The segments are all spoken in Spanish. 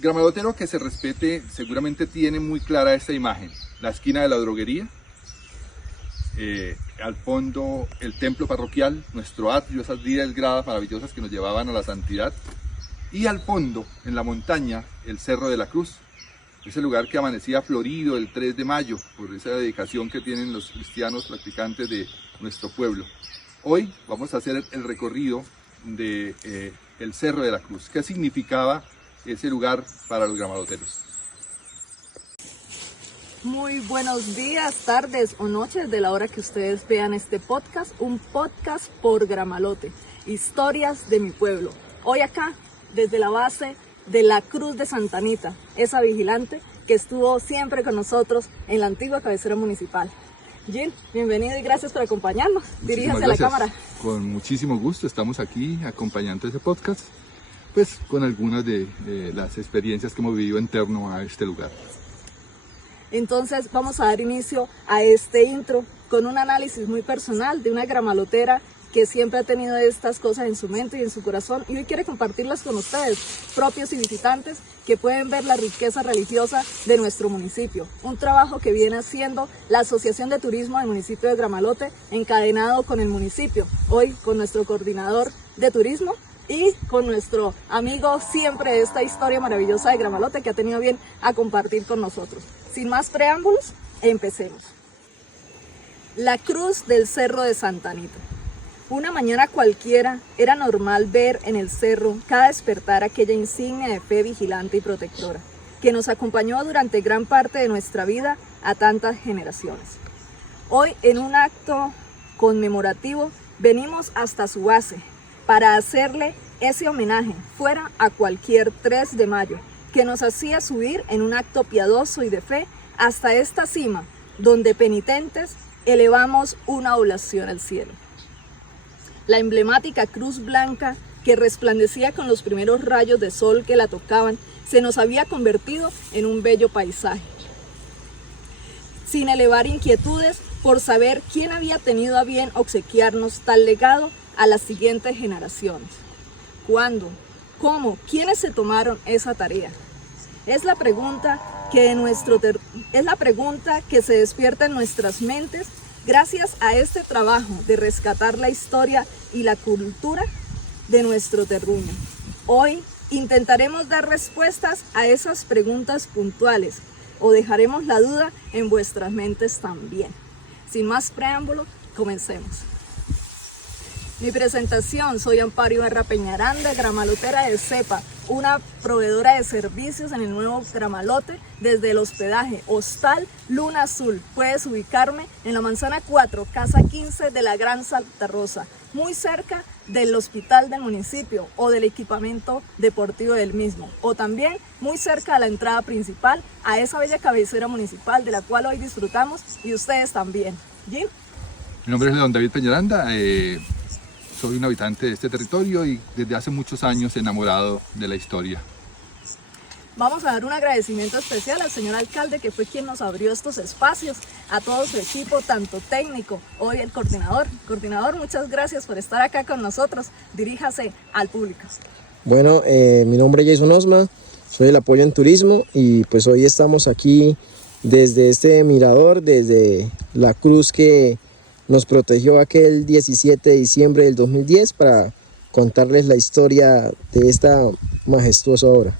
Gramalotero que se respete seguramente tiene muy clara esta imagen, la esquina de la droguería, al fondo el templo parroquial, nuestro atrio, esas 10 gradas maravillosas que nos llevaban a la santidad, y al fondo, en la montaña, el Cerro de la Cruz, ese lugar que amanecía florido el 3 de mayo, por esa dedicación que tienen los cristianos practicantes de nuestro pueblo. Hoy vamos a hacer el recorrido de el Cerro de la Cruz. ¿Qué significaba ese lugar para los gramaloteros? Muy buenos días, tardes o noches de la hora que ustedes vean este podcast, un podcast por Gramalote, historias de mi pueblo. Hoy acá, desde la base de la Cruz de Santa Anita, esa vigilante que estuvo siempre con nosotros en la antigua cabecera municipal. Gil, bienvenido y gracias por acompañarnos. Diríjase a la cámara. Con muchísimo gusto, estamos aquí acompañando ese podcast, pues con algunas de las experiencias que hemos vivido en torno a este lugar. Entonces vamos a dar inicio a este intro con un análisis muy personal de una gramalotera que siempre ha tenido estas cosas en su mente y en su corazón y hoy quiere compartirlas con ustedes, propios y visitantes, que pueden ver la riqueza religiosa de nuestro municipio. Un trabajo que viene haciendo la Asociación de Turismo del municipio de Gramalote, encadenado con el municipio, hoy con nuestro coordinador de turismo y con nuestro amigo siempre de esta historia maravillosa de Gramalote que ha tenido bien a compartir con nosotros. Sin más preámbulos, empecemos. La Cruz del Cerro de Santa Anita. Una mañana cualquiera era normal ver en el cerro cada despertar aquella insignia de fe vigilante y protectora que nos acompañó durante gran parte de nuestra vida a tantas generaciones. Hoy, en un acto conmemorativo, venimos hasta su base para hacerle ese homenaje fuera a cualquier 3 de mayo que nos hacía subir en un acto piadoso y de fe hasta esta cima donde penitentes elevamos una oblación al cielo. La emblemática cruz blanca que resplandecía con los primeros rayos de sol que la tocaban se nos había convertido en un bello paisaje. Sin elevar inquietudes por saber quién había tenido a bien obsequiarnos tal legado a las siguientes generaciones. ¿Cuándo? ¿Cómo? ¿Quiénes se tomaron esa tarea? Es la pregunta que se despierta en nuestras mentes gracias a este trabajo de rescatar la historia y la cultura de nuestro terruño. Hoy intentaremos dar respuestas a esas preguntas puntuales o dejaremos la duda en vuestras mentes también. Sin más preámbulo, comencemos. Mi presentación, soy Amparo Ibarra Peñaranda, gramalotera de Cepa, una proveedora de servicios en el nuevo Gramalote desde el hospedaje Hostal Luna Azul. Puedes ubicarme en la manzana 4, casa 15 de la Gran Santa Rosa, muy cerca del hospital del municipio o del equipamiento deportivo del mismo, o también muy cerca de la entrada principal a esa bella cabecera municipal de la cual hoy disfrutamos y ustedes también. ¿Jim? Mi nombre es León David Peñaranda. Soy un habitante de este territorio y desde hace muchos años enamorado de la historia. Vamos a dar un agradecimiento especial al señor alcalde que fue quien nos abrió estos espacios, a todo su equipo, tanto técnico, hoy el coordinador. Coordinador, muchas gracias por estar acá con nosotros. Diríjase al público. Bueno, mi nombre es Jason Osma, soy el apoyo en turismo y pues hoy estamos aquí desde este mirador, desde la cruz que nos protegió aquel 17 de diciembre del 2010 para contarles la historia de esta majestuosa obra.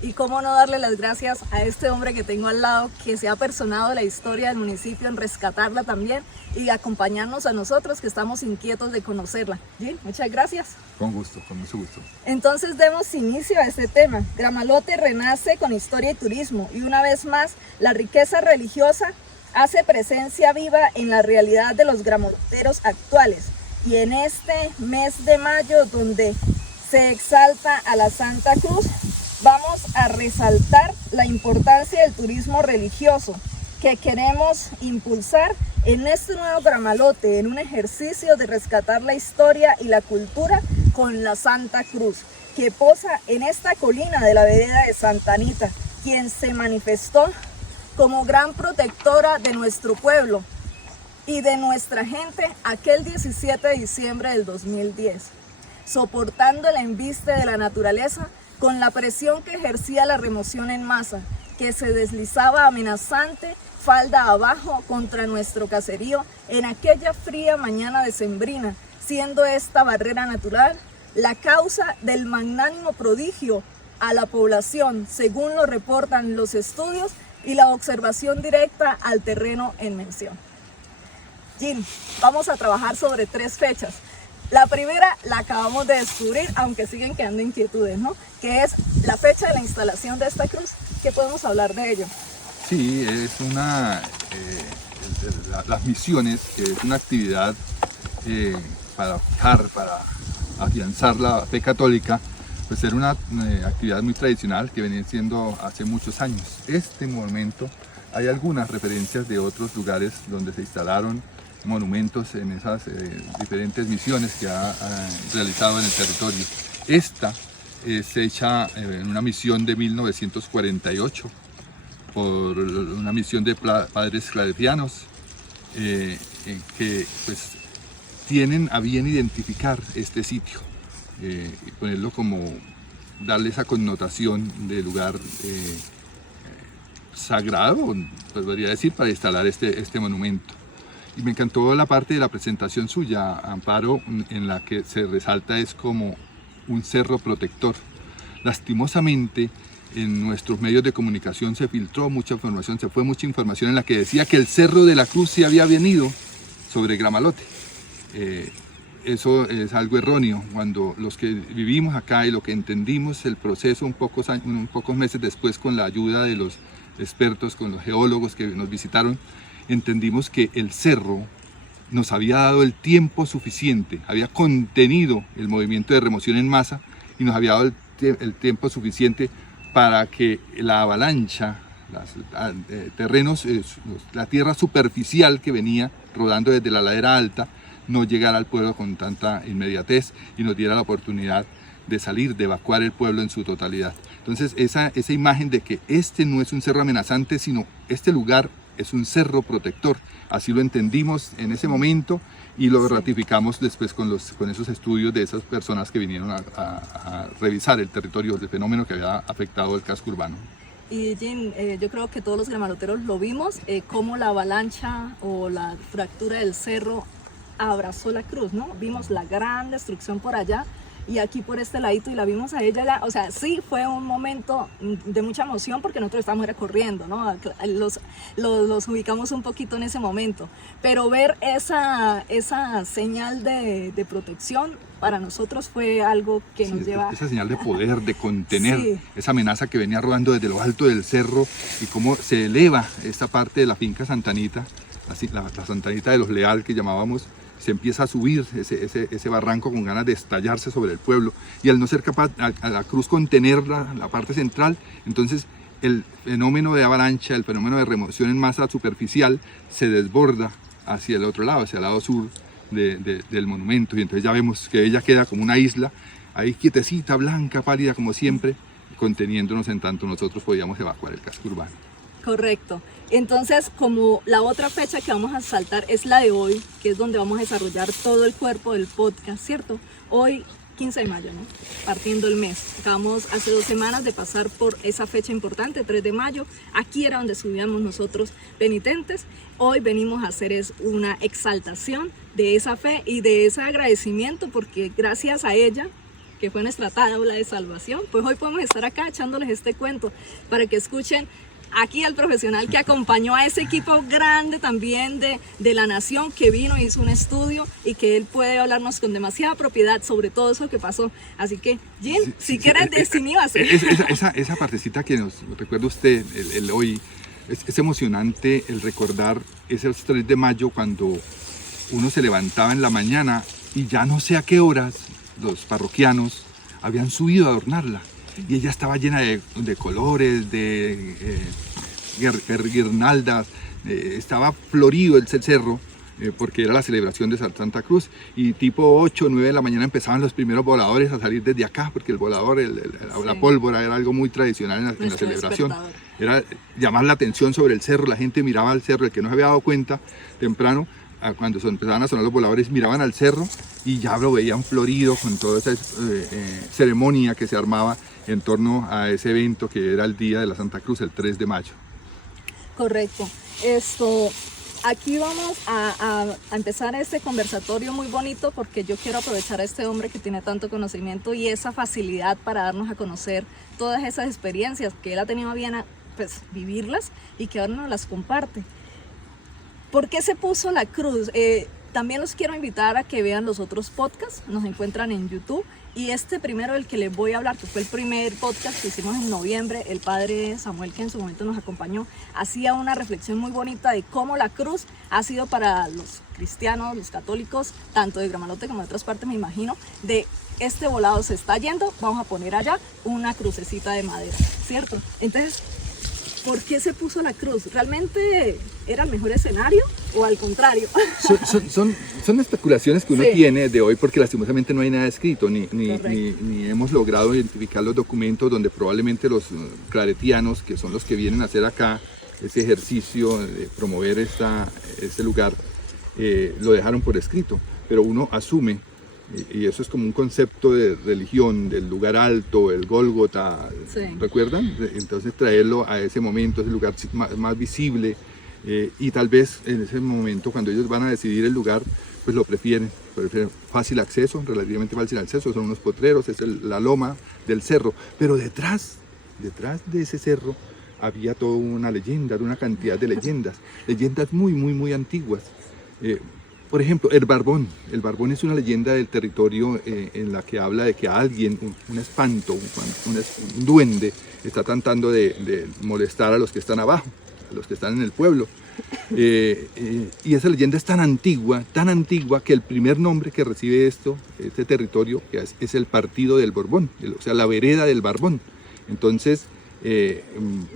Y cómo no darle las gracias a este hombre que tengo al lado, que se ha personado la historia del municipio en rescatarla también y acompañarnos a nosotros que estamos inquietos de conocerla. Gil, muchas gracias. Con gusto, con mucho gusto. Entonces demos inicio a este tema. Gramalote renace con historia y turismo y una vez más la riqueza religiosa hace presencia viva en la realidad de los gramaloteros actuales. Y en este mes de mayo, donde se exalta a la Santa Cruz, vamos a resaltar la importancia del turismo religioso que queremos impulsar en este nuevo Gramalote, en un ejercicio de rescatar la historia y la cultura con la Santa Cruz, que posa en esta colina de la vereda de Santa Anita, quien se manifestó como gran protectora de nuestro pueblo y de nuestra gente aquel 17 de diciembre del 2010, soportando el embiste de la naturaleza con la presión que ejercía la remoción en masa, que se deslizaba amenazante falda abajo contra nuestro caserío en aquella fría mañana decembrina, siendo esta barrera natural la causa del magnánimo prodigio a la población, según lo reportan los estudios y la observación directa al terreno en mención. Jim, vamos a trabajar sobre 3 fechas. La primera la acabamos de descubrir, aunque siguen quedando inquietudes, ¿no? Que es la fecha de la instalación de esta cruz. ¿Qué podemos hablar de ello? Sí, es las misiones, que es una actividad para fijar, para afianzar la fe católica, pues era una actividad muy tradicional que venía siendo hace muchos años. Este momento hay algunas referencias de otros lugares donde se instalaron monumentos en esas diferentes misiones que ha realizado en el territorio. Esta es hecha en una misión de 1948 por una misión de padres claretianos que pues tienen a bien identificar este sitio y ponerlo como, darle esa connotación de lugar sagrado, podría decir, para instalar este monumento. Y me encantó la parte de la presentación suya, Amparo, en la que se resalta es como un cerro protector. Lastimosamente, en nuestros medios de comunicación se filtró mucha información, se fue mucha información en la que decía que el Cerro de la Cruz sí había venido sobre Gramalote. Eso es algo erróneo. Cuando los que vivimos acá y lo que entendimos el proceso pocos meses después, con la ayuda de los expertos, con los geólogos que nos visitaron, entendimos que el cerro nos había dado el tiempo suficiente, había contenido el movimiento de remoción en masa y nos había dado el tiempo suficiente para que la avalancha, terrenos, la tierra superficial que venía rodando desde la ladera alta, no llegara al pueblo con tanta inmediatez y nos diera la oportunidad de salir, de evacuar el pueblo en su totalidad. Entonces esa imagen de que este no es un cerro amenazante, sino este lugar es un cerro protector, así lo entendimos en ese momento y lo ratificamos después con esos estudios de esas personas que vinieron a revisar el territorio del fenómeno que había afectado el casco urbano. Y Jim, yo creo que todos los gramaloteros lo vimos, cómo la avalancha o la fractura del cerro abrazó la cruz, ¿no? Vimos la gran destrucción por allá y aquí por este ladito, y la vimos a ella, o sea, sí fue un momento de mucha emoción porque nosotros estábamos corriendo, ¿no? Los ubicamos un poquito en ese momento, pero ver esa señal de protección para nosotros fue algo que nos lleva... Esa señal de poder, de contener sí, esa amenaza que venía rodando desde lo alto del cerro y cómo se eleva esta parte de la finca Santanita, así, la Santanita de los Leal que llamábamos. Se empieza a subir ese barranco con ganas de estallarse sobre el pueblo, y al no ser capaz a la cruz contener la parte central, entonces el fenómeno de avalancha, el fenómeno de remoción en masa superficial se desborda hacia el otro lado, hacia el lado sur del monumento, y entonces ya vemos que ella queda como una isla ahí quietecita, blanca, pálida como siempre, conteniéndonos en tanto nosotros podíamos evacuar el casco urbano. Correcto. Entonces, como la otra fecha que vamos a saltar es la de hoy, que es donde vamos a desarrollar todo el cuerpo del podcast, ¿cierto? Hoy, 15 de mayo, ¿no? Partiendo el mes. Acabamos hace 2 semanas de pasar por esa fecha importante, 3 de mayo. Aquí era donde subíamos nosotros penitentes. Hoy venimos a hacer una exaltación de esa fe y de ese agradecimiento, porque gracias a ella, que fue nuestra tabla de salvación, pues hoy podemos estar acá echándoles este cuento para que escuchen aquí al profesional que acompañó a ese equipo grande también de la nación, que vino y hizo un estudio y que él puede hablarnos con demasiada propiedad sobre todo eso que pasó. Así que, Jim, si quieres desinhíbase. Esa partecita que nos recuerda usted el hoy, es emocionante el recordar esos 3 de mayo cuando uno se levantaba en la mañana y ya no sé a qué horas los parroquianos habían subido a adornarla. Y ella estaba llena de colores, de guirnaldas, estaba florido el cerro, porque era la celebración de Santa Cruz, y tipo 8 o 9 de la mañana empezaban los primeros voladores a salir desde acá, porque el volador, la pólvora era algo muy tradicional en la celebración. Era llamar la atención sobre el cerro, la gente miraba al cerro, el que no se había dado cuenta temprano, cuando empezaban a sonar los voladores, miraban al cerro y ya lo veían florido con toda esa ceremonia que se armaba en torno a ese evento que era el Día de la Santa Cruz, el 3 de mayo. Correcto. Aquí vamos a empezar este conversatorio muy bonito porque yo quiero aprovechar a este hombre que tiene tanto conocimiento y esa facilidad para darnos a conocer todas esas experiencias que él ha tenido bien pues, vivirlas y que ahora nos las comparte. ¿Por qué se puso la cruz? También los quiero invitar a que vean los otros podcasts, nos encuentran en YouTube. Y este primero, del que les voy a hablar, que fue el primer podcast que hicimos en noviembre, el padre Samuel, que en su momento nos acompañó, hacía una reflexión muy bonita de cómo la cruz ha sido para los cristianos, los católicos, tanto de Gramalote como de otras partes, me imagino, de este volado se está yendo, vamos a poner allá una crucecita de madera, ¿cierto? Entonces, ¿por qué se puso la cruz? ¿Realmente era el mejor escenario o al contrario? Son especulaciones que uno Sí. tiene de hoy porque lastimosamente no hay nada escrito, ni hemos logrado identificar los documentos donde probablemente los claretianos, que son los que vienen a hacer acá ese ejercicio de promover este lugar, lo dejaron por escrito. Pero uno asume, y eso es como un concepto de religión, del lugar alto, el Gólgota, Sí. ¿recuerdan? Entonces traerlo a ese momento, ese lugar más visible, y tal vez en ese momento cuando ellos van a decidir el lugar, pues lo prefieren fácil acceso, relativamente fácil acceso, son unos potreros, es la loma del cerro, pero detrás de ese cerro había toda una leyenda, una cantidad de leyendas muy antiguas. Por ejemplo, el Barbón. El Barbón es una leyenda del territorio en la que habla de que alguien, un espanto, un duende, está tratando de molestar a los que están abajo, a los que están en el pueblo. Y esa leyenda es tan antigua que el primer nombre que recibe este territorio es el partido del Borbón, o sea, la vereda del Barbón. Entonces,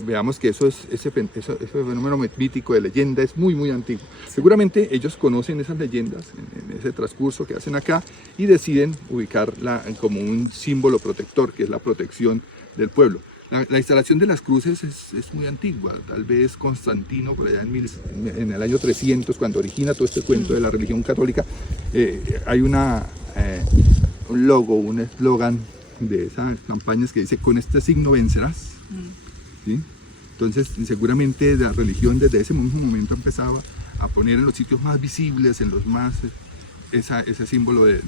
veamos que ese fenómeno mítico de leyenda es muy antiguo. Seguramente ellos conocen esas leyendas en ese transcurso que hacen acá y deciden ubicarla como un símbolo protector, que es la protección del pueblo. La instalación de las cruces es muy antigua, tal vez Constantino, por allá en el año 300, cuando origina todo este cuento de la religión católica, hay un logo, un eslogan de esas campañas que dice: con este signo vencerás. ¿Sí? Entonces seguramente la religión desde ese mismo momento empezaba a poner en los sitios más visibles, en los más ese símbolo de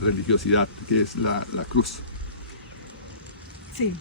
religiosidad que es la cruz. Sí,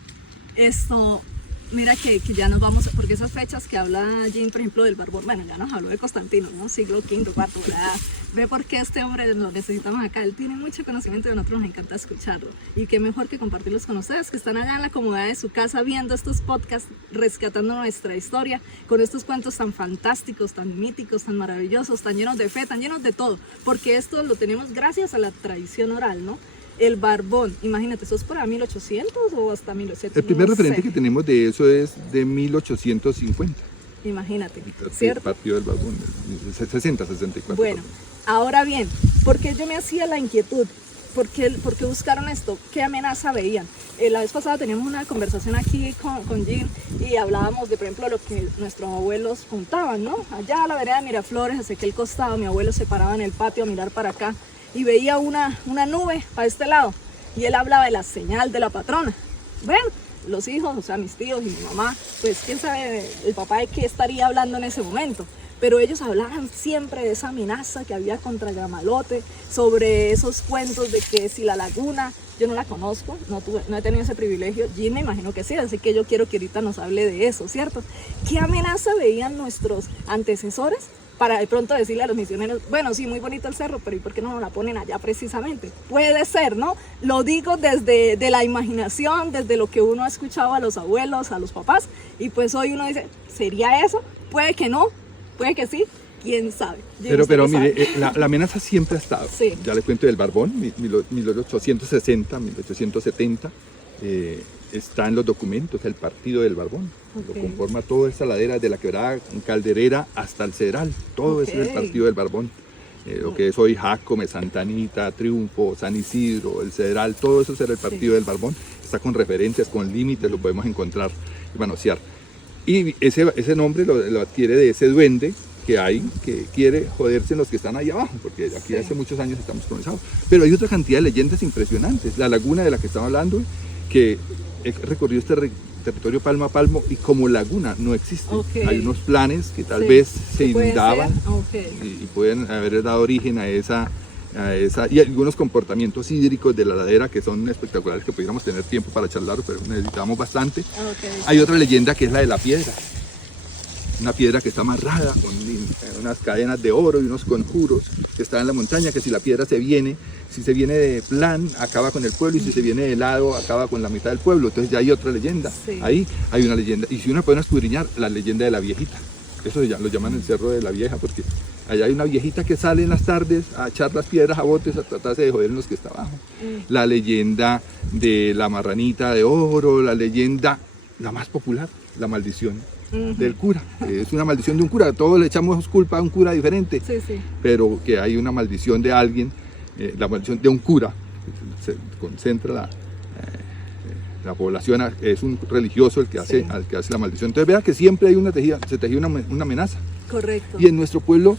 mira que ya nos vamos, porque esas fechas que habla Jim, por ejemplo, del Barbón, bueno, ya nos habló de Constantino, ¿no? Siglo V, IV, ¿verdad? Ve por qué este hombre lo necesitamos acá, él tiene mucho conocimiento y a nosotros nos encanta escucharlo. Y qué mejor que compartirlos con ustedes, que están allá en la comodidad de su casa viendo estos podcasts, rescatando nuestra historia, con estos cuentos tan fantásticos, tan míticos, tan maravillosos, tan llenos de fe, tan llenos de todo, porque esto lo tenemos gracias a la tradición oral, ¿no? El Barbón, imagínate, ¿eso es para 1800 o hasta 1700? El primer no referente sé. que tenemos de eso es de 1850. Imagínate, El ¿cierto? partido del Barbón, 60-64. Bueno, ahora bien, porque yo me hacía la inquietud, ¿por qué buscaron esto? ¿Qué amenaza veían? La vez pasada teníamos una conversación aquí con Jim y hablábamos de, por ejemplo, lo que nuestros abuelos contaban, ¿no? Allá a la vereda de Miraflores, hacia aquel costado, mi abuelo se paraba en el patio a mirar para acá y veía una nube para este lado y él hablaba de la señal de la patrona. Bueno, los hijos, o sea, mis tíos y mi mamá, pues quién sabe el papá de qué estaría hablando en ese momento, pero ellos hablaban siempre de esa amenaza que había contra Gramalote, sobre esos cuentos de que si la laguna, yo no la conozco, no he tenido ese privilegio, Jim me imagino que sí, así que yo quiero que ahorita nos hable de eso, ¿cierto? ¿Qué amenaza veían nuestros antecesores para de pronto decirle a los misioneros, bueno, sí, muy bonito el cerro, pero ¿y por qué no nos la ponen allá precisamente? Puede ser, ¿no? Lo digo desde la imaginación, desde lo que uno ha escuchado a los abuelos, a los papás, y pues hoy uno dice, ¿sería eso? Puede que no, puede que sí, quién sabe. Pero mire, la amenaza siempre ha estado. Sí. Ya le cuento del Barbón, 1860, 1870, está en los documentos el partido del Barbón. Okay. Lo conforma toda esa ladera de la quebrada Calderera hasta el Cedral. Todo eso es el partido del Barbón. Lo que es hoy Jácome, Santa Anita, Triunfo, San Isidro, el Cedral, todo eso será el partido del Barbón. Está con referencias, con límites, lo podemos encontrar y manosear. Y ese nombre lo adquiere de ese duende que hay que quiere joderse en los que están ahí abajo, porque aquí hace muchos años estamos colonizados. Pero hay otra cantidad de leyendas impresionantes. La laguna de la que estaba hablando, que he recorrido este territorio palmo a palmo y como laguna no existe. Hay unos planes que tal vez se inundaban y pueden haber dado origen a esa y algunos comportamientos hídricos de la ladera que son espectaculares, que pudiéramos tener tiempo para charlar, pero necesitamos bastante. Hay otra leyenda que es la de la piedra. Una piedra que está amarrada con unas cadenas de oro y unos conjuros que está en la montaña, que si la piedra si se viene de plan, acaba con el pueblo, y si se viene de lado, acaba con la mitad del pueblo. Entonces ya hay otra leyenda. Ahí hay una leyenda. Y si uno puede escudriñar, la leyenda de la viejita. Eso ya lo llaman el Cerro de la Vieja, porque allá hay una viejita que sale en las tardes a echar las piedras a botes, a tratarse de joder en los que está abajo. La leyenda de la marranita de oro, la leyenda, la más popular, la maldición del cura. Es una maldición de un cura. Todos le echamos culpa a un cura diferente, pero que hay una maldición de alguien, la maldición de un cura. Se concentra la población, es un religioso el que hace la maldición. Entonces vea que siempre hay se tejía una amenaza. Correcto. Y en nuestro pueblo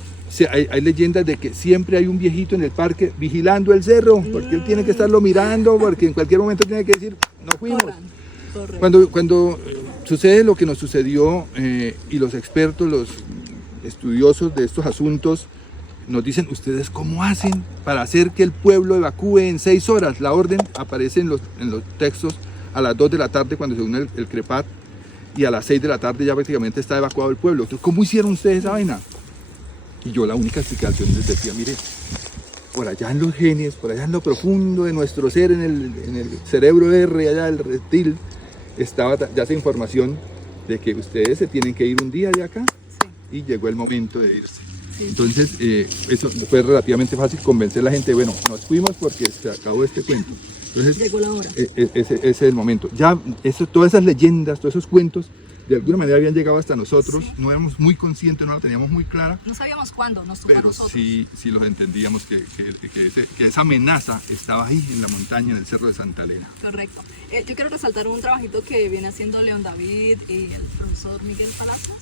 hay leyendas de que siempre hay un viejito en el parque vigilando el cerro, porque él tiene que estarlo mirando, porque en cualquier momento tiene que decir, no fuimos. Cuando sucede lo que nos sucedió, y los expertos, los estudiosos de estos asuntos nos dicen, ¿ustedes cómo hacen para hacer que el pueblo evacúe en 6 horas? La orden aparece en los textos a las 2 de la tarde cuando se une el CREPAT, y a las 6 de la tarde ya prácticamente está evacuado el pueblo. Entonces, ¿cómo hicieron ustedes esa vaina? Y yo la única explicación les decía, mire, por allá en los genes, por allá en lo profundo de nuestro ser, en el cerebro R, allá del reptil, estaba ya esa información de que ustedes se tienen que ir un día de acá, y llegó el momento de irse. Entonces, eso fue relativamente fácil convencer a la gente, bueno, nos fuimos porque se acabó este cuento. Entonces, llegó la hora. Ese es el momento. Ya todas esas leyendas, todos esos cuentos, de alguna manera habían llegado hasta nosotros, no éramos muy conscientes, no la teníamos muy clara. No sabíamos cuándo nos tocó a nosotros. Pero sí los entendíamos que esa amenaza estaba ahí en la montaña, en el Cerro de Santa Elena. Correcto. Yo quiero resaltar un trabajito que viene haciendo León David y el profesor Miguel Palacios.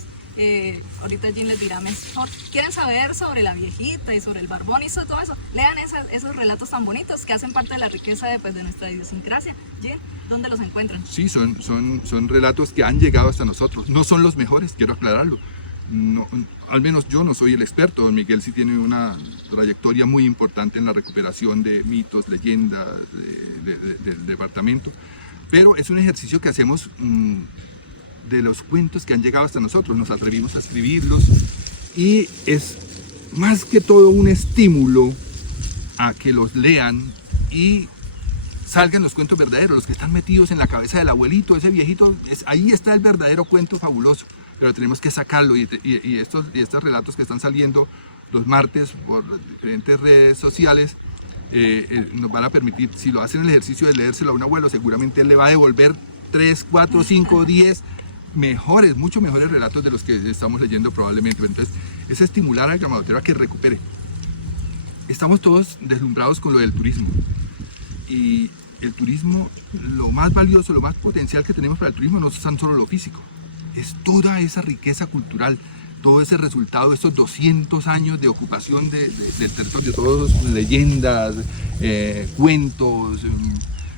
Ahorita Jean les dirá mejor. ¿Quieren saber sobre la viejita y sobre el barbón y todo eso? Lean esos relatos tan bonitos que hacen parte de la riqueza de nuestra idiosincrasia. Jean, ¿dónde los encuentran? Sí, son relatos que han llegado hasta nosotros. No son los mejores, quiero aclararlo. No, al menos yo no soy el experto. Don Miguel sí tiene una trayectoria muy importante en la recuperación de mitos, leyendas del departamento. Pero es un ejercicio que hacemos de los cuentos que han llegado hasta nosotros. Nos atrevimos a escribirlos y es más que todo un estímulo a que los lean y salgan los cuentos verdaderos, los que están metidos en la cabeza del abuelito, ese viejito, ahí está el verdadero cuento fabuloso, pero tenemos que sacarlo, y estos relatos que están saliendo los martes por diferentes redes sociales nos van a permitir, si lo hacen el ejercicio de leérselo a un abuelo, seguramente él le va a devolver 3, 4, 5, 10 mejores, mucho mejores relatos de los que estamos leyendo probablemente. Entonces es estimular al gramalotero a que recupere. Estamos todos deslumbrados con lo del turismo, y el turismo, lo más valioso, lo más potencial que tenemos para el turismo no es tan solo lo físico, es toda esa riqueza cultural, todo ese resultado de estos 200 años de ocupación del territorio, todas leyendas, cuentos,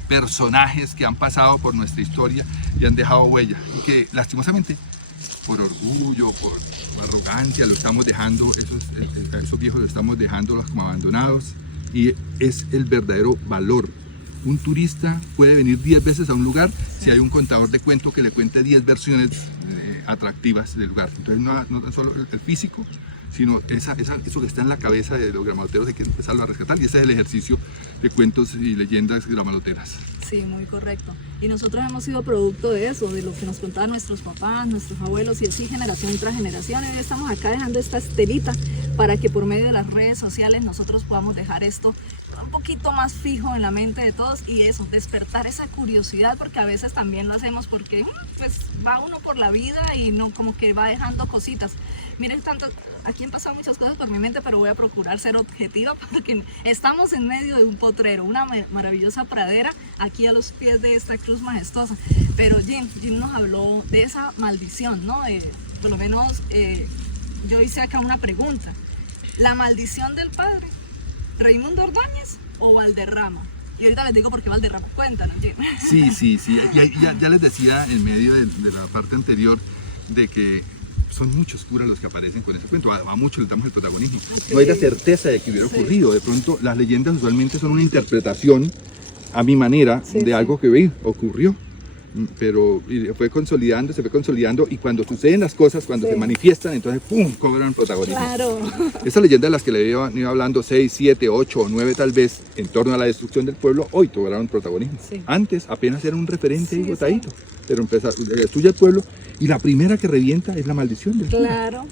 personajes que han pasado por nuestra historia y han dejado huella, y que lastimosamente por orgullo, por arrogancia lo estamos dejando, esos viejos los estamos dejándolos como abandonados, y es el verdadero valor. Un turista puede venir 10 veces a un lugar si hay un contador de cuentos que le cuente 10 versiones atractivas del lugar. Entonces no solo el físico, sino eso que está en la cabeza de los gramaloteros, hay que empezarlo a rescatar, y ese es el ejercicio de cuentos y leyendas gramaloteras. Sí, muy correcto. Y nosotros hemos sido producto de eso, de lo que nos contaban nuestros papás, nuestros abuelos, y así generación tras generación. Y estamos acá dejando esta estelita para que por medio de las redes sociales nosotros podamos dejar esto un poquito más fijo en la mente de todos, y eso, despertar esa curiosidad, porque a veces también lo hacemos porque pues va uno por la vida y no, como que va dejando cositas. Miren, aquí han pasado muchas cosas por mi mente, pero voy a procurar ser objetiva, porque estamos en medio de un potrero, una maravillosa pradera aquí a los pies de esta cruz majestuosa. Pero Jim nos habló de esa maldición, ¿no? Por lo menos yo hice acá una pregunta. ¿La maldición del padre, Raimundo Ordóñez o Valderrama? Y ahorita les digo por qué Valderrama. Cuéntanos, Jim. Sí. Ya les decía en medio de la parte anterior de que son muchos curas los que aparecen con ese cuento. A muchos les damos el protagonismo. No hay la certeza de que hubiera ocurrido. De pronto, las leyendas usualmente son una interpretación a mi manera de algo que ocurrió. Pero se fue consolidando y cuando suceden las cosas, cuando se manifiestan, entonces ¡pum!, cobran protagonismo. Claro. Estas leyendas de las que le iba hablando, 6, 7, 8 o 9 tal vez, en torno a la destrucción del pueblo, hoy cobraron protagonismo. Sí. Antes apenas era un referente y botadito, pero destruye el pueblo y la primera que revienta es la maldición del pueblo. Claro.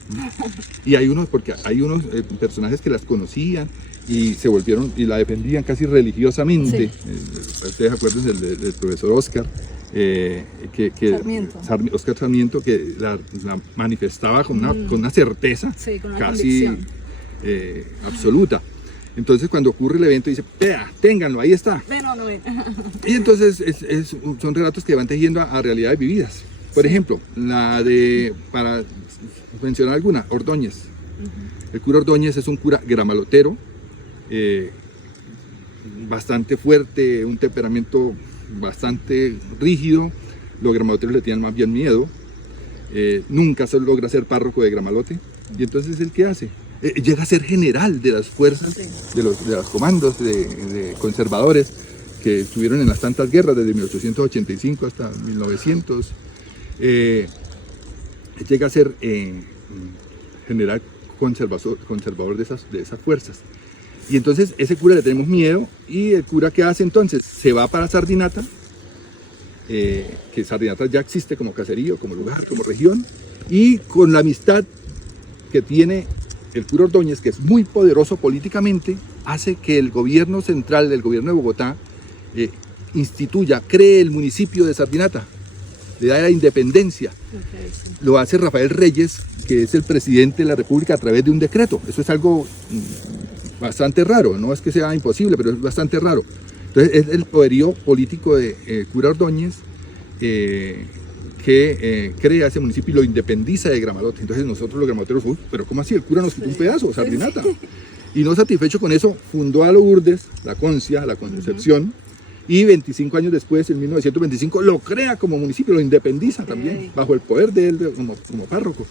Y hay unos personajes que las conocían y se volvieron y la defendían casi religiosamente. Ustedes acuerdan del profesor Oscar. Oscar Sarmiento, que la manifestaba con una certeza, con una casi absoluta. Entonces cuando ocurre el evento dice, vea, ténganlo, ahí está. Y entonces son relatos que van tejiendo a realidades vividas. Por ejemplo, para mencionar alguna, Ordóñez. El cura Ordóñez es un cura gramalotero, bastante fuerte, un temperamento bastante rígido. Los gramaloteros le tienen más bien miedo. Nunca se logra ser párroco de Gramalote. Y entonces, ¿el qué hace? Llega a ser general de las fuerzas, de los comandos de conservadores que estuvieron en las tantas guerras desde 1885 hasta 1900. Llega a ser general conservador de esas fuerzas. Y entonces ese cura le tenemos miedo, y el cura ¿qué hace entonces? Se va para Sardinata, que Sardinata ya existe como caserío, como lugar, como región, y con la amistad que tiene el cura Ordóñez, que es muy poderoso políticamente, hace que el gobierno central, el gobierno de Bogotá, cree el municipio de Sardinata, le da la independencia. Lo hace Rafael Reyes, que es el presidente de la República, a través de un decreto. Eso es algo bastante raro, no es que sea imposible, pero es bastante raro. Entonces es el poderío político de cura Ordóñez que crea ese municipio y lo independiza de Gramalote. Entonces nosotros los gramaloteros, pero ¿cómo así? El cura nos quitó un pedazo, Sardinata. Y no satisfecho con eso, fundó a Lourdes, la Concia, la Concepción, y 25 años después, en 1925, lo crea como municipio, lo independiza también, bajo el poder de él como párroco.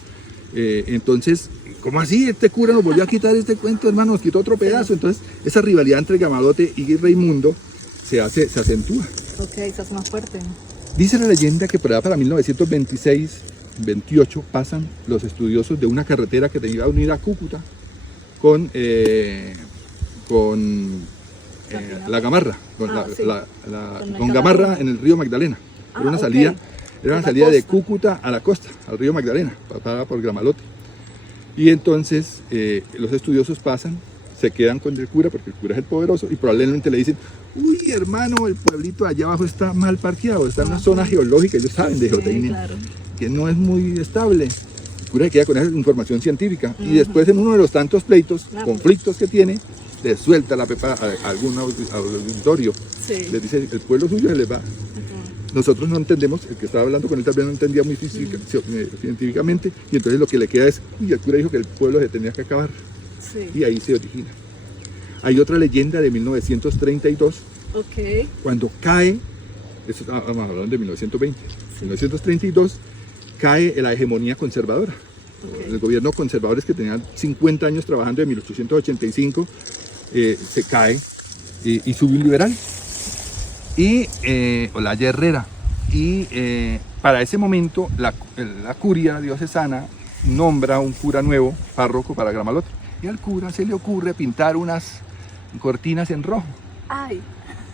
Entonces, ¿cómo así? Este cura nos volvió a quitar este cuento, hermano, nos quitó otro pedazo. Entonces, esa rivalidad entre Gramalote y Raimundo se acentúa. Se hace más fuerte. Dice la leyenda que por allá para 1926-28 pasan los estudiosos de una carretera que iba a unir a Cúcuta con la Gamarra, con Gamarra en el río Magdalena. Era una salida de Cúcuta a la costa, al río Magdalena, pasada por Gramalote. Y entonces los estudiosos pasan, se quedan con el cura, porque el cura es el poderoso, y probablemente le dicen, uy, hermano, el pueblito allá abajo está mal parqueado, está en una zona geológica, ellos saben de geotecnia, que no es muy estable. El cura se queda con esa información científica, y después en uno de los tantos conflictos que tiene, le suelta la pepa a algún auditorio, les dice, el pueblo suyo se les va. Nosotros no entendemos, el que estaba hablando con él también no entendía muy científicamente, y entonces lo que le queda es, uy, el cura dijo que el pueblo se tenía que acabar, y ahí se origina. Hay otra leyenda de 1932, cuando cae, estamos hablando de 1920, 1932, cae la hegemonía conservadora. El gobierno conservadores que tenían 50 años trabajando de 1885, se cae y sube un liberal, Olaya Herrera, y para ese momento la curia diocesana nombra un cura nuevo, párroco para Gramalote, y al cura se le ocurre pintar unas cortinas en rojo.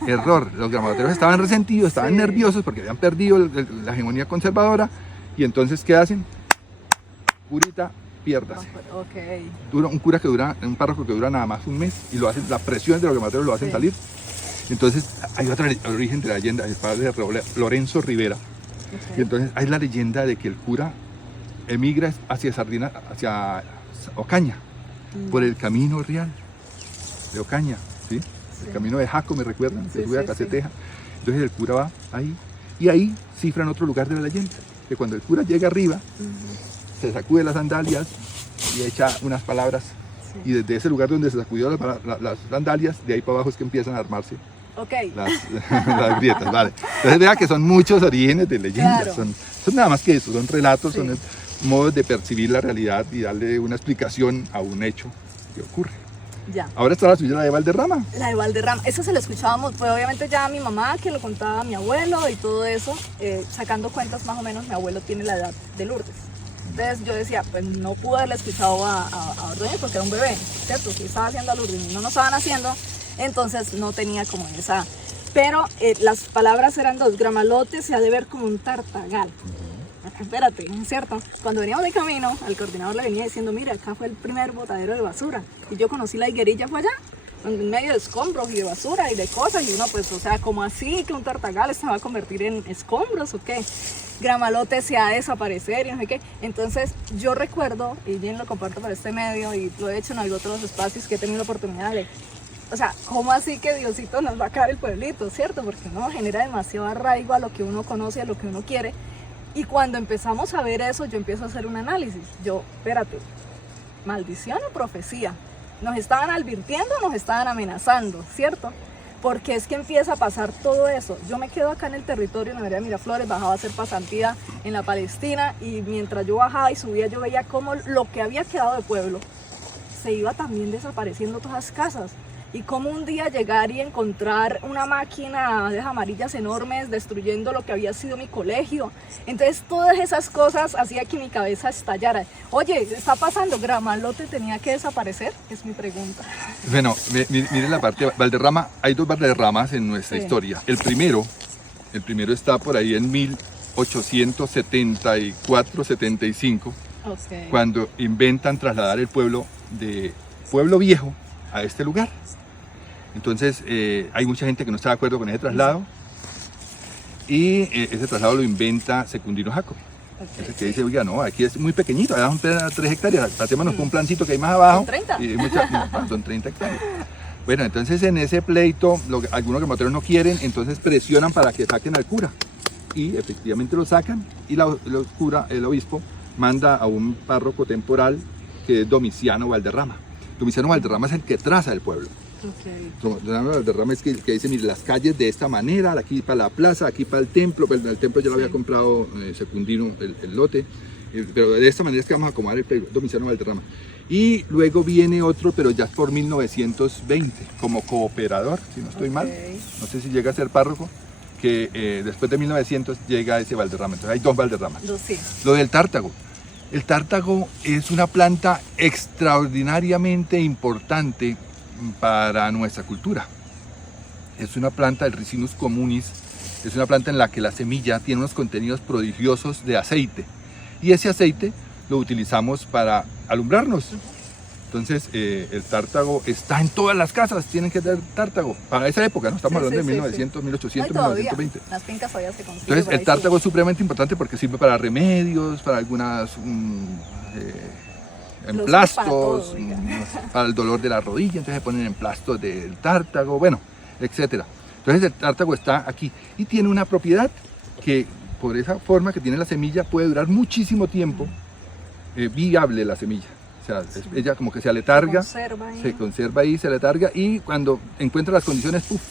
Error, los gramaloteros estaban resentidos, estaban nerviosos porque habían perdido la hegemonía conservadora, y entonces ¿qué hacen? Curita, piérdase. Un párroco que dura nada más un mes, y lo hacen, las presiones de los gramaloteros lo hacen salir. Entonces hay otro origen de la leyenda, el padre Lorenzo Rivera. Y entonces hay la leyenda de que el cura emigra hacia Ocaña, por el camino real de Ocaña, ¿sí? El camino de Jaco, me recuerdan, que sube a Caceteja. Entonces el cura va ahí, y ahí cifran otro lugar de la leyenda, que cuando el cura llega arriba, se sacude las sandalias, y echa unas palabras. Sí. Y desde ese lugar donde se sacudió las sandalias, de ahí para abajo es que empiezan a armarse Ok. las grietas, ¿vale? Entonces vea que son muchos orígenes de leyendas, Claro. son nada más que eso, son relatos, Sí. son modos de percibir la realidad y darle una explicación a un hecho que ocurre. Ya. Ahora está la suya, la de Valderrama. La de Valderrama, eso se lo escuchábamos, pues obviamente ya a mi mamá que lo contaba a mi abuelo y todo eso, sacando cuentas más o menos, mi abuelo tiene la edad de Lourdes. Entonces yo decía, pues no pude haberle escuchado a Ordóñez porque era un bebé, ¿cierto? Si estaba haciendo a Lourdes y no nos estaban haciendo, entonces no tenía como esa. Pero las palabras eran dos, gramalote se ha de ver como un tartagal. Espérate, es cierto. Cuando veníamos de camino, al coordinador le venía diciendo, mire, acá fue el primer botadero de basura. Y yo conocí la higuerilla, fue allá, en medio de escombros y de basura y de cosas. Y uno, pues, o sea, ¿cómo así que un tartagal se va a convertir en escombros o qué? Gramalote se ha de desaparecer y no sé qué. Entonces, yo recuerdo, y bien lo comparto para este medio y lo he hecho en otros espacios que he tenido la oportunidad de... O sea, ¿cómo así que Diosito nos va a caer el pueblito, cierto? Porque uno genera demasiado arraigo a lo que uno conoce, a lo que uno quiere. Y cuando empezamos a ver eso, yo empiezo a hacer un análisis. Yo, espérate, ¿maldición o profecía? ¿Nos estaban advirtiendo o nos estaban amenazando, cierto? Porque es que empieza a pasar todo eso. Yo me quedo acá en el territorio, en la vereda Miraflores, bajaba a hacer pasantía en la Palestina, y mientras yo bajaba y subía, yo veía cómo lo que había quedado de pueblo se iba también desapareciendo todas las casas. Y como un día llegar y encontrar una máquina de amarillas enormes destruyendo lo que había sido mi colegio. Entonces todas esas cosas hacía que mi cabeza estallara. Oye, ¿está pasando? ¿Gramalote tenía que desaparecer? Es mi pregunta. Bueno, mire la parte de Valderrama, hay dos Valderramas en nuestra historia. El primero está por ahí en 1874-75, cuando inventan trasladar el pueblo de Pueblo Viejo a este lugar. Entonces hay mucha gente que no está de acuerdo con ese traslado, y ese traslado lo inventa Secundino Jacobi. Entonces, que dice, oiga, no, aquí es muy pequeñito, allá son 3 hectáreas, hacémonos con un plancito que hay más abajo. ¿Son 30? Y son 30 hectáreas. Bueno, entonces en ese pleito, algunos gramoteros no quieren, entonces presionan para que saquen al cura. Y efectivamente lo sacan, y el obispo manda a un párroco temporal que es Domiciano Valderrama. Domiciano Valderrama es el que traza el pueblo. Domiciano Valderrama es que dice, mire, las calles de esta manera, aquí para la plaza, aquí para el templo, pero el templo ya lo había comprado Secundino, el lote, pero de esta manera es que vamos a acomodar el pueblo, Domiciano Valderrama. Y luego viene otro, pero ya por 1920, como cooperador, si no estoy mal, no sé si llega a ser párroco, que después de 1900 llega ese Valderrama. Entonces hay dos Valderramas. Sí. Lo del tártago. El tártago es una planta extraordinariamente importante para nuestra cultura. Es una planta del Ricinus communis, es una planta en la que la semilla tiene unos contenidos prodigiosos de aceite, y ese aceite lo utilizamos para alumbrarnos. Entonces el tártago está en todas las casas, tienen que tener tártago. Para esa época, no estamos hablando de 1900, 1800, no, 1920. Las fincas todavía se consiguen. Entonces el tártago es supremamente importante porque sirve para remedios, para algunas emplastos, para el dolor de la rodilla, entonces se ponen emplastos del tártago, bueno, etcétera. Entonces el tártago está aquí y tiene una propiedad que, por esa forma que tiene la semilla, puede durar muchísimo tiempo, viable la semilla. O sea, ella como que se aletarga, se conserva ahí, se aletarga, y cuando encuentra las condiciones, ¡puf!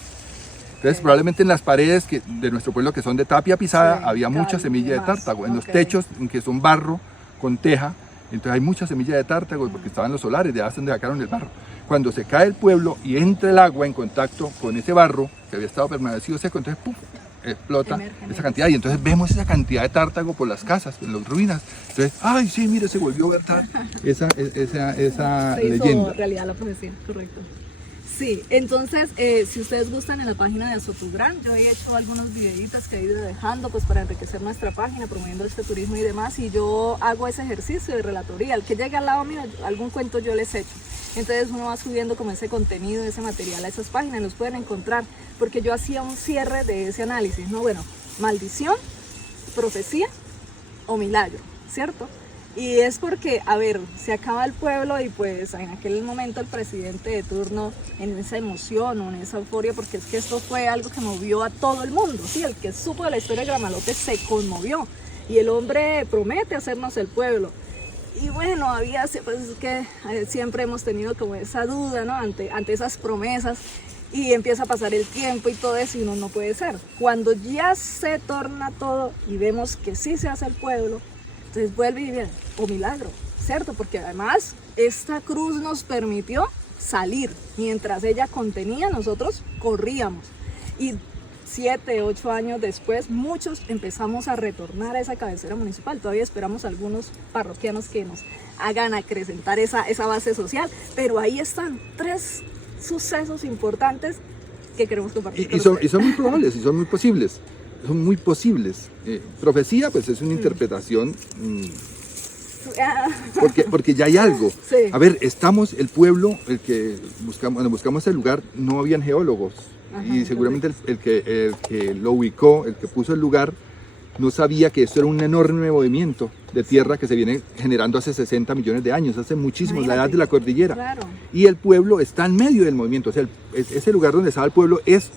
Entonces probablemente en las paredes de nuestro pueblo, que son de tapia pisada, había mucha semilla de tártago. En los techos, que son barro con teja, entonces hay mucha semilla de tártago porque estaban los solares, de donde sacaron el barro. Cuando se cae el pueblo y entra el agua en contacto con ese barro que había estado permanecido seco, entonces ¡puf!, explota esa cantidad, y entonces vemos esa cantidad de tártago por las casas, en las ruinas. Entonces, ay, sí, mire, se volvió verdad esa leyenda. Realidad la profecía, correcto. Sí, entonces, si ustedes gustan, en la página de Azotográn, yo he hecho algunos videitos que he ido dejando pues para enriquecer nuestra página, promoviendo este turismo y demás, y yo hago ese ejercicio de relatoría. El que llegue al lado mío, algún cuento yo les echo. Entonces uno va subiendo como ese contenido, ese material a esas páginas, los pueden encontrar, porque yo hacía un cierre de ese análisis, ¿no? Bueno, maldición, profecía o milagro, ¿cierto? Y es porque, a ver, se acaba el pueblo y pues en aquel momento el presidente de turno, en esa emoción o en esa euforia, porque es que esto fue algo que movió a todo el mundo, ¿sí? El que supo de la historia de Gramalote se conmovió, y el hombre promete hacernos el pueblo. Y bueno, pues es que siempre hemos tenido como esa duda, ¿no? Ante esas promesas, y empieza a pasar el tiempo y todo eso y uno no puede ser. Cuando ya se torna todo y vemos que sí se hace el pueblo, entonces vuelve y viene, oh milagro, ¿cierto? Porque además esta cruz nos permitió salir. Mientras ella contenía, nosotros corríamos. Y 7, 8 años después, muchos empezamos a retornar a esa cabecera municipal. Todavía esperamos a algunos parroquianos que nos hagan acrecentar esa base social, pero ahí están 3 sucesos importantes que queremos compartir. Y son muy probables, y son muy posibles. Son muy posibles. Profecía, pues es una interpretación, porque ya hay algo. Sí. A ver, el pueblo, cuando buscamos el lugar, no habían geólogos. Ajá, y seguramente el que lo ubicó, el que puso el lugar, no sabía que esto era un enorme movimiento de tierra que se viene generando hace 60 millones de años, hace muchísimo, la edad de la cordillera. Claro. Y el pueblo está en medio del movimiento, o sea, ese lugar donde estaba el pueblo es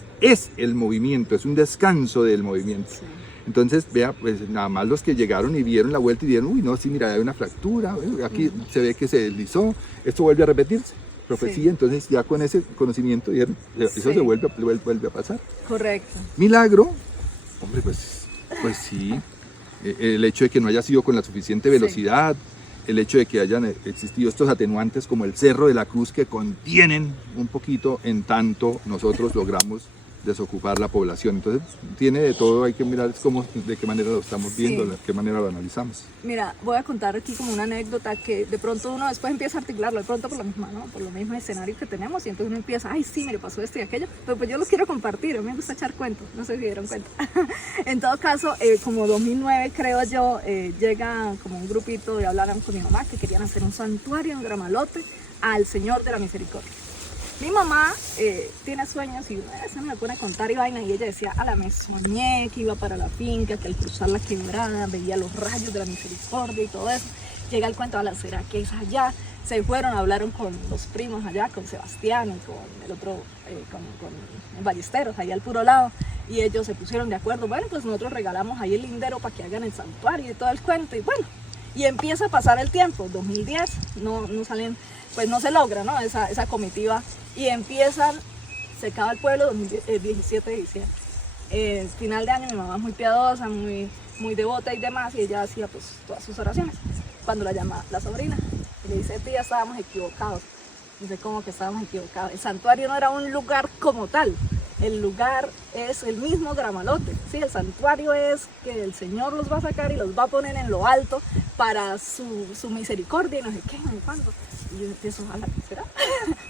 el movimiento, es un descanso del movimiento. Sí. Entonces, vea, pues nada más los que llegaron y vieron la vuelta y dijeron, uy, no, sí, mira, hay una fractura, aquí se ve que se deslizó, esto vuelve a repetirse. Profecía, Sí. Entonces ya con ese conocimiento dijeron, eso Sí. se vuelve a pasar. Correcto. Milagro, hombre, pues sí, el hecho de que no haya sido con la suficiente velocidad, el hecho de que hayan existido estos atenuantes como el Cerro de la Cruz que contienen un poquito en tanto nosotros logramos desocupar la población. Entonces tiene de todo, hay que mirar de qué manera lo estamos viendo, Sí. de qué manera lo analizamos. Mira, voy a contar aquí como una anécdota que de pronto uno después empieza a articularlo, de pronto por lo mismo, ¿no? Por lo mismo escenario que tenemos, y entonces uno empieza, ay sí, mire, pasó esto y aquello, pero pues yo lo quiero compartir, a mí me gusta echar cuentos, no sé si dieron cuenta. En todo caso, como 2009 creo yo, llega como un grupito y hablaron con mi mamá que querían hacer un santuario en Gramalote al Señor de la Misericordia. Mi mamá tiene sueños y se me pone a contar y vaina, y ella decía, me soñé que iba para la finca, que al cruzar la quebrada veía los rayos de la misericordia y todo eso. Llega el cuento, ¿será que es allá? Se fueron, hablaron con los primos allá, con Sebastián y con el otro, con Ballesteros, allá al puro lado, y ellos se pusieron de acuerdo. Bueno, pues nosotros regalamos ahí el lindero para que hagan el santuario y todo el cuento, y bueno, y empieza a pasar el tiempo, 2010, no salen, pues no se logra, ¿no? Esa comitiva, y empiezan, se acaba el pueblo, 17 de diciembre. Final de año, mi mamá es muy piadosa, muy devota y demás, y ella hacía pues todas sus oraciones. Cuando la llama la sobrina, y le dice, tía, estábamos equivocados. Dice, ¿cómo que estábamos equivocados? El santuario no era un lugar como tal. El lugar es el mismo Gramalote, ¿sí? El santuario es que el Señor los va a sacar y los va a poner en lo alto para su misericordia y no sé qué, no sé cuándo. Y yo empiezo, ¿será?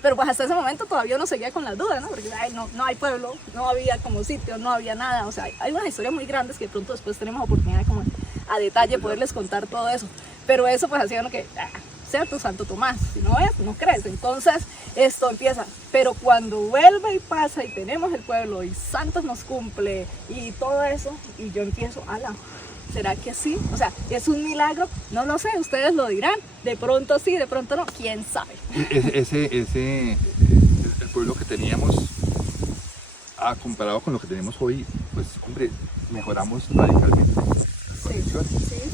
Pero pues hasta ese momento todavía uno seguía con las dudas, ¿no? Porque no hay pueblo, no había como sitio, no había nada. O sea, hay unas historias muy grandes que de pronto después tenemos oportunidad de como a detalle poderles contar todo eso. Pero eso pues hacía uno que... ¿cierto? Santo Tomás, si no ves, no crees. Entonces esto empieza, pero cuando vuelve y pasa y tenemos el pueblo y Santos nos cumple y todo eso, y yo empiezo, ¿será que sí? O sea, ¿es un milagro? No lo sé, ustedes lo dirán, de pronto sí, de pronto no, quién sabe. El pueblo que teníamos, comparado con lo que tenemos hoy, pues hombre, mejoramos radicalmente. Sí,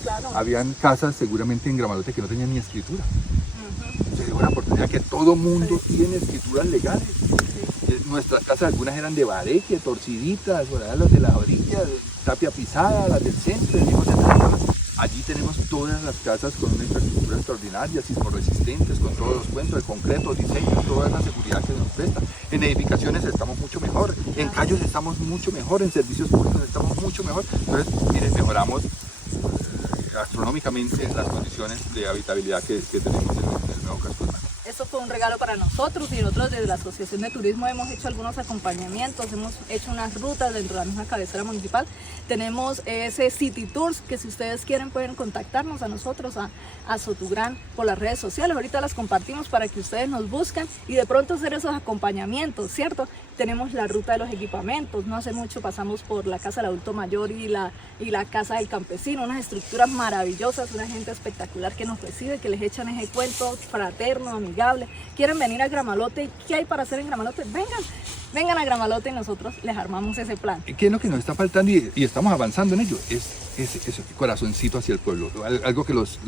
claro. Habían casas seguramente en Gramalote que no tenían ni escritura. Se dio una oportunidad que todo mundo tiene escrituras legales. Nuestras casas, algunas eran de bareque, torciditas, las de la orilla, de tapia pisada, las del centro, allí tenemos todas las casas con una infraestructura extraordinaria, sismorresistentes, con todos los cuentos, el concreto, diseño, toda la seguridad que nos presta. En edificaciones estamos mucho mejor, en calles estamos mucho mejor, en servicios públicos estamos mucho mejor. Entonces, miren, mejoramos astronómicamente las condiciones de habitabilidad que tenemos en el nuevo casco urbano. Esto fue un regalo para nosotros, y nosotros desde la Asociación de Turismo hemos hecho algunos acompañamientos, hemos hecho unas rutas dentro de la misma cabecera municipal. Tenemos ese City Tours que si ustedes quieren pueden contactarnos a nosotros, a Sotugran, por las redes sociales. Ahorita las compartimos para que ustedes nos busquen y de pronto hacer esos acompañamientos, ¿cierto? Tenemos la ruta de los equipamientos. No hace mucho pasamos por la Casa del Adulto Mayor y la Casa del Campesino, unas estructuras maravillosas, una gente espectacular que nos recibe, que les echan ese cuento fraterno, amigable. Quieren venir a Gramalote, ¿qué hay para hacer en Gramalote? Vengan a Gramalote y nosotros les armamos ese plan. ¿Qué es lo que nos está faltando y estamos avanzando en ello? Es ese corazoncito hacia el pueblo, algo que los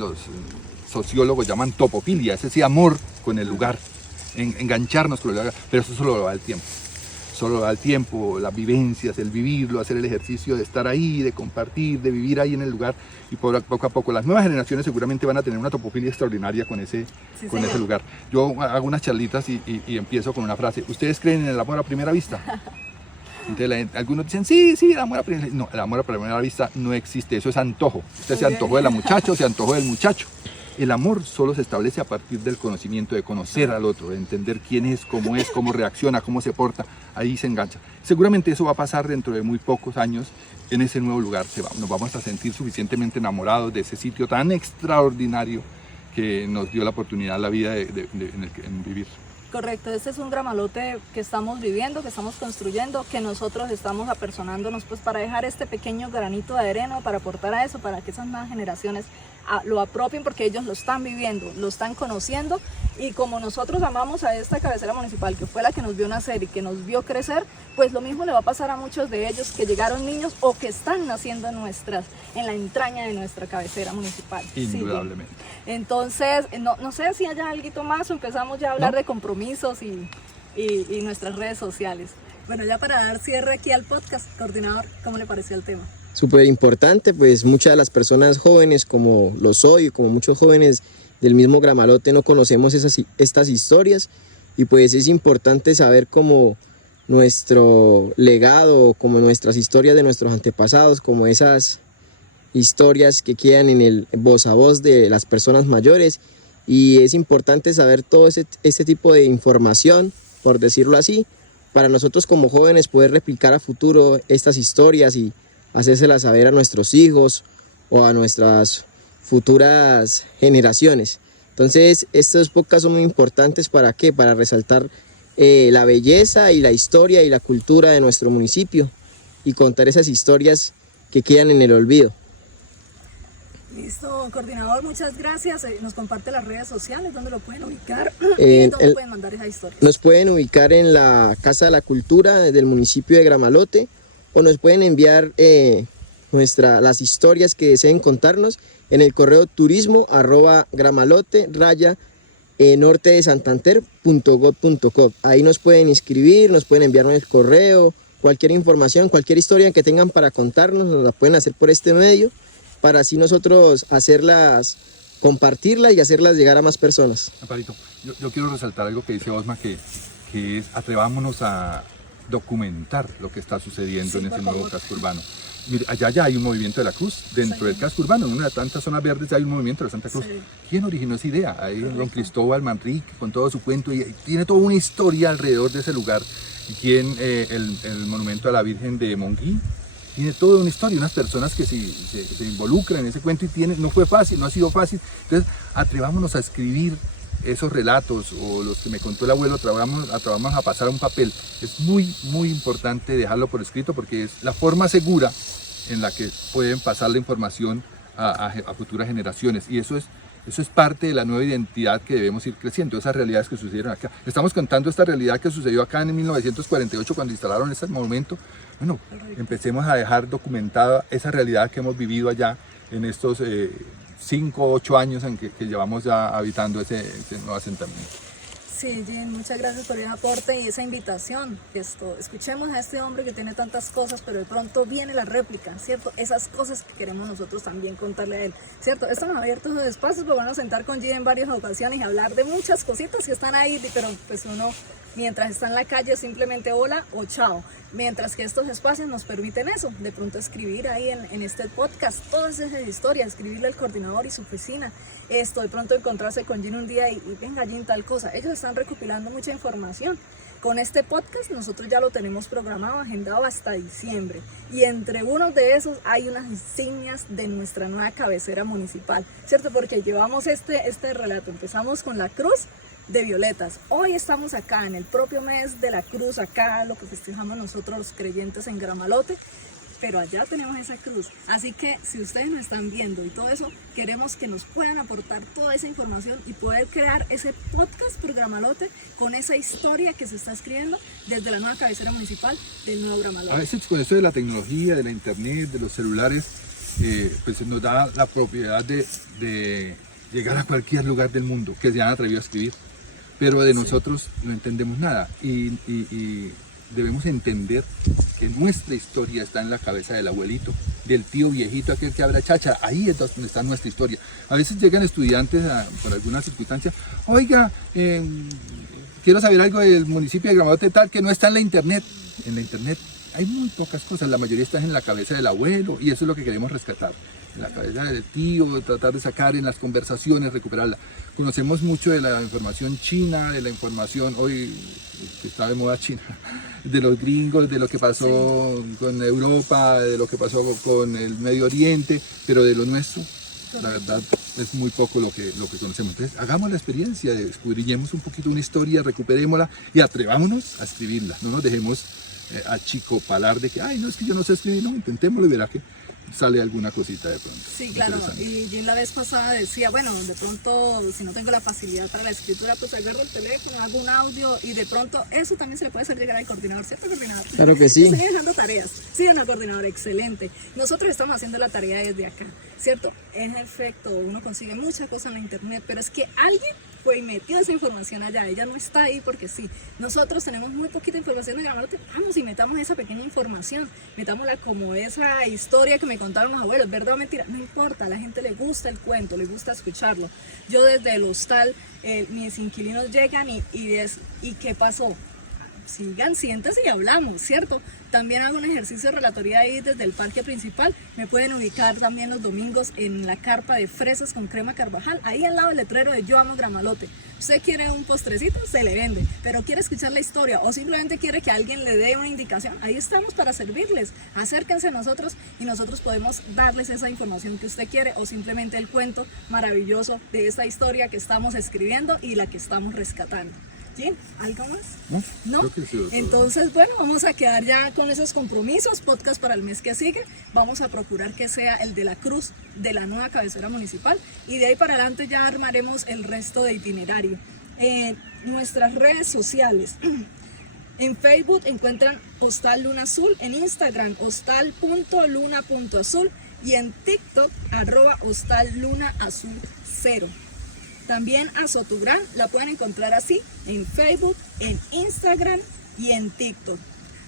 sociólogos llaman topofilia, es ese amor con el lugar, engancharnos con el lugar, pero eso solo lo da el tiempo. Solo da el tiempo, las vivencias, el vivirlo, hacer el ejercicio de estar ahí, de compartir, de vivir ahí en el lugar, y poco a poco las nuevas generaciones seguramente van a tener una topofilia extraordinaria con ese lugar. Yo hago unas charlitas y empiezo con una frase: ¿ustedes creen en el amor a primera vista? Entonces algunos dicen, sí, el amor a primera vista. No, el amor a primera vista no existe, eso es antojo. Usted se antojó de la muchacha o se antojó del muchacho. El amor solo se establece a partir del conocimiento, de conocer al otro, de entender quién es, cómo reacciona, cómo se porta. Ahí se engancha. Seguramente eso va a pasar dentro de muy pocos años en ese nuevo lugar. Nos vamos a sentir suficientemente enamorados de ese sitio tan extraordinario que nos dio la oportunidad, la vida en vivir. Correcto, este es un gramalote que estamos viviendo, que estamos construyendo, que nosotros estamos apersonándonos pues para dejar este pequeño granito de arena, para aportar a eso, para que esas nuevas generaciones lo apropien, porque ellos lo están viviendo, lo están conociendo, y como nosotros amamos a esta cabecera municipal, que fue la que nos vio nacer y que nos vio crecer, pues lo mismo le va a pasar a muchos de ellos que llegaron niños o que están naciendo en la entraña de nuestra cabecera municipal. Indudablemente. Sí. Entonces, no sé si haya algo más o empezamos ya a hablar de compromisos y nuestras redes sociales. Bueno, ya para dar cierre aquí al podcast, coordinador, ¿cómo le pareció el tema? Súper importante, pues muchas de las personas jóvenes, como lo soy, como muchos jóvenes del mismo Gramalote, no conocemos estas historias, y pues es importante saber cómo nuestro legado, como nuestras historias de nuestros antepasados, como esas historias que quedan en el voz a voz de las personas mayores, y es importante saber todo ese tipo de información, por decirlo así, para nosotros como jóvenes poder replicar a futuro estas historias y hacérselas saber a nuestros hijos o a nuestras futuras generaciones. Entonces, estos podcasts son muy importantes. ¿Para qué? Para resaltar la belleza y la historia y la cultura de nuestro municipio y contar esas historias que quedan en el olvido. Listo, coordinador, muchas gracias. Nos comparte las redes sociales, ¿dónde lo pueden ubicar? ¿Y dónde pueden mandar esa historia? Nos pueden ubicar en la Casa de la Cultura del municipio de Gramalote, o nos pueden enviar las historias que deseen contarnos en el correo turismo@gramalote-nortedesantander.gov.co. Ahí nos pueden escribir, nos pueden enviarnos el correo, cualquier información, cualquier historia que tengan para contarnos, nos la pueden hacer por este medio, para así nosotros compartirlas y hacerlas llegar a más personas. Amparito, yo quiero resaltar algo que dice Osma, que es: atrevámonos a documentar lo que está sucediendo en ese nuevo casco urbano. Mire, allá ya hay un movimiento de la Cruz, dentro del casco urbano, en una de tantas zonas verdes hay un movimiento de la Santa Cruz. ¿Quién originó esa idea? Ahí don Cristóbal Manrique, con todo su cuento, y tiene toda una historia alrededor de ese lugar. Y quién, el monumento a la Virgen de Monguí, tiene toda una historia, unas personas que se involucran en ese cuento, y no fue fácil, no ha sido fácil. Entonces, atrevámonos a escribir esos relatos, o los que me contó el abuelo, atrevamos a pasar a un papel. Es muy, muy importante dejarlo por escrito, porque es la forma segura en la que pueden pasar la información a futuras generaciones, y eso es parte de la nueva identidad que debemos ir creciendo, esas realidades que sucedieron acá. Estamos contando esta realidad que sucedió acá en 1948, cuando instalaron este monumento. Bueno, empecemos a dejar documentada esa realidad que hemos vivido allá en estos 5 o 8 años en que llevamos ya habitando ese nuevo asentamiento. Sí, Jean, muchas gracias por el aporte y esa invitación. Escuchemos a este hombre que tiene tantas cosas, pero de pronto viene la réplica, ¿cierto? Esas cosas que queremos nosotros también contarle a él, ¿cierto? Estamos abiertos esos espacios, pero van a sentar con Jean en varias ocasiones y hablar de muchas cositas que están ahí, pero pues uno, mientras está en la calle, simplemente hola o chao. Mientras que estos espacios nos permiten eso, de pronto escribir ahí en este podcast todas esas historias, escribirle al coordinador y su oficina, de pronto encontrarse con Jean un día y venga Jean tal cosa. Ellos están recopilando mucha información. Con este podcast nosotros ya lo tenemos programado, agendado hasta diciembre, y entre unos de esos hay unas insignias de nuestra nueva cabecera municipal, ¿cierto? Porque llevamos este relato, empezamos con la cruz de violetas. Hoy estamos acá en el propio mes de la cruz, acá lo que festejamos nosotros los creyentes en Gramalote, pero allá tenemos esa cruz. Así que si ustedes nos están viendo y todo eso, queremos que nos puedan aportar toda esa información y poder crear ese podcast por Gramalote con esa historia que se está escribiendo desde la nueva cabecera municipal del nuevo Gramalote. A veces con eso de la tecnología, de la internet, de los celulares, pues nos da la propiedad de llegar a cualquier lugar del mundo que se han atrevido a escribir, pero de nosotros no entendemos nada y debemos entender que nuestra historia está en la cabeza del abuelito, del tío viejito, aquel que habla cháchara. Ahí es donde está nuestra historia. A veces llegan estudiantes por alguna circunstancia, oiga, quiero saber algo del municipio de Gramalote tal que no está en la internet. En la internet hay muy pocas cosas, la mayoría está en la cabeza del abuelo y eso es lo que queremos rescatar. En la cabeza del tío, tratar de sacar en las conversaciones, recuperarla. Conocemos mucho de la información china, de la información hoy que está de moda China, de los gringos, de lo que pasó con Europa, de lo que pasó con el Medio Oriente, pero de lo nuestro, la verdad, es muy poco lo que conocemos. Entonces, hagamos la experiencia, descubrillemos un poquito una historia, recuperémosla y atrevámonos a escribirla. No nos dejemos achicopalar de que, ay, no, es que yo no sé escribir, no, intentémoslo y verá que sale alguna cosita de pronto. Sí, claro, y Jean la vez pasada decía, bueno, de pronto si no tengo la facilidad para la escritura, pues agarro el teléfono, hago un audio y de pronto eso también se le puede hacer llegar al coordinador, ¿cierto, coordinador? Claro que sí. Estoy dejando tareas, sí, una coordinadora, excelente. Nosotros estamos haciendo la tarea desde acá, ¿cierto? En efecto, uno consigue muchas cosas en la internet, pero es que alguien fue y metió esa información allá, ella no está ahí porque sí. Nosotros tenemos muy poquita información de Gramalote, vamos y metamos esa pequeña información, metámosla como esa historia que me contaron los abuelos, verdad o mentira, no importa, a la gente le gusta el cuento, le gusta escucharlo. Yo desde el hostal, mis inquilinos llegan y ¿qué pasó? Sigan, siéntense y hablamos, ¿cierto? También hago un ejercicio de relatoría ahí desde el parque principal. Me pueden ubicar también los domingos en la carpa de fresas con crema Carvajal, ahí al lado del letrero de Yo Amo Gramalote. Usted quiere un postrecito, se le vende, pero quiere escuchar la historia o simplemente quiere que alguien le dé una indicación, ahí estamos para servirles. Acérquense a nosotros y nosotros podemos darles esa información que usted quiere o simplemente el cuento maravilloso de esta historia que estamos escribiendo y la que estamos rescatando. ¿Sí? ¿Algo más? ¿No? Creo que sí, Entonces, bueno, vamos a quedar ya con esos compromisos, podcast para el mes que sigue. Vamos a procurar que sea el de la cruz de la nueva cabecera municipal y de ahí para adelante ya armaremos el resto de itinerario. Nuestras redes sociales. En Facebook encuentran Hostal Luna Azul, en Instagram hostal.luna.azul y en TikTok @hostallunaazul0. También a Sotugran la pueden encontrar así en Facebook, en Instagram y en TikTok.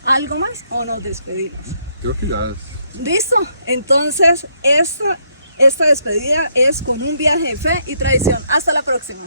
¿Algo más o nos despedimos? Creo que ya ¿Listo? Entonces esta despedida es con un viaje de fe y tradición. Hasta la próxima.